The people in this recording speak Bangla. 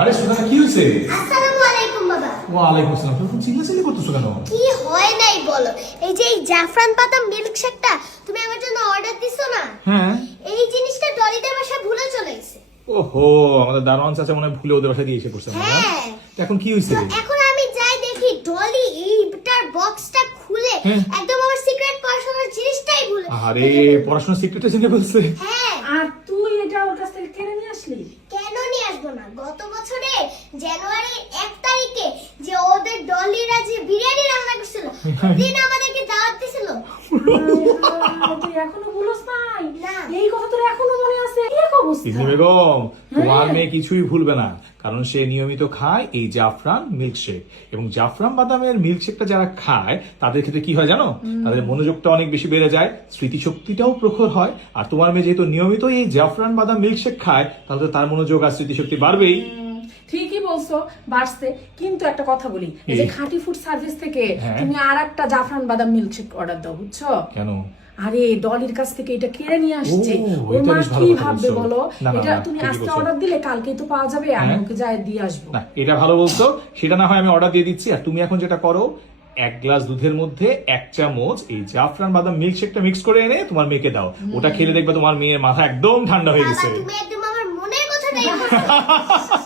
আরে সুধানা কি হইছে? আসসালামু আলাইকুম বাবা। ওয়া আলাইকুম আসসালাম। তুমি চিল্লাচিল্লি করতেছো কেন? কি হয় নাই বলো? এই যে এই জাফরান পাতা মিল্ক শেকটা তুমি আমার জন্য অর্ডার দিছো না? হ্যাঁ। এই জিনিসটা ডলিদের বাসায় ভুলে চলে গেছে। ওহো, আমাদের দারোয়ান চাচা মনে হয় ভুলে ওদের বাসায় দিয়ে এসে পড়ছে না? হ্যাঁ। তো এখন কি হইছে? তো এখন আমি যাই দেখি ডলি এইটার বক্সটা খুলে হ্যাঁ। একদম আমার সিক্রেট পার্সোনাল জিনিসটাই ভুলে। আরে পড়াশোনার সিক্রেটটা জেনে ফেলছে। হ্যাঁ। আর তুই এটা ওর কাছ থেকে কিনে নিয়ে আসলি? কেন নিয়ে আসবো না? গত বছরে জানুয়ারির 1 তারিখে যে ওদের ডলিরা যে বিরিয়ানি রান্না করছিল দিন আমাদেরকে দাওয়াত দিছিল। তুই এখনো ভুলস নাই? না। এই কথা তোর এখনো মনে আছে? কি এক অবস্থা? ইসমি বেগম, তোমার মেয়ে কিছুই ভুলবে না, কারণ সে নিয়মিত খায় এই জাফরান মিল্কশেক। এবং জাফরান বাদামের মিল্কশেকটা যারা খায় তাদের ক্ষেত্রে কি হয় জানো? তাদের মনোযোগটা অনেক বেশি বেড়ে যায়, স্মৃতিশক্তিটাও প্রখর হয়। আর তোমার মেয়ে যেহেতু নিয়মিত এই জাফরান বাদাম মিল্কশেক খায়, তাহলে তো তার মনোযোগ আর স্মৃতিশক্তি বাড়বেই। ঠিকই বলছো, বাড়ছে। কিন্তু একটা কথা বলি, এই যে খাঁটি ফুড সার্ভিস থেকে হ্যাঁ। তুমি আর একটা জাফরান বাদাম মিল্কশেক অর্ডার দাও, বুঝছো? কেন? আরে ডলির কাছ থেকে এটা কিনে নিয়ে আসছে। ও, ওর এটা মা বেশ ভালো কি কথা ভাববে বলছো। বলো? না, না, এটা না, তুমি ঠিকই আজকে বলছো। অর্ডার দিলে কালকেই তো পাওয়া যাবে, আমি হ্যাঁ। ওকে যাই দিয়ে আসবো। না, এটা ভালো বলছো। সেটা না হয় আমি অর্ডার দিয়ে দিচ্ছি। আর তুমি এখন যেটা করো, 1 গ্লাস দুধের মধ্যে 1 চামচ এই জাফরান বাদাম মিল্কশেকটা মিক্স করে এনে তোমার মেয়েকে দাও। ওটা খেলে দেখবে তোমার মেয়ের মাথা একদম ঠান্ডা হয়ে বাবা গেছে। তুমি একদম আমার মনের কথাটাই বলছো।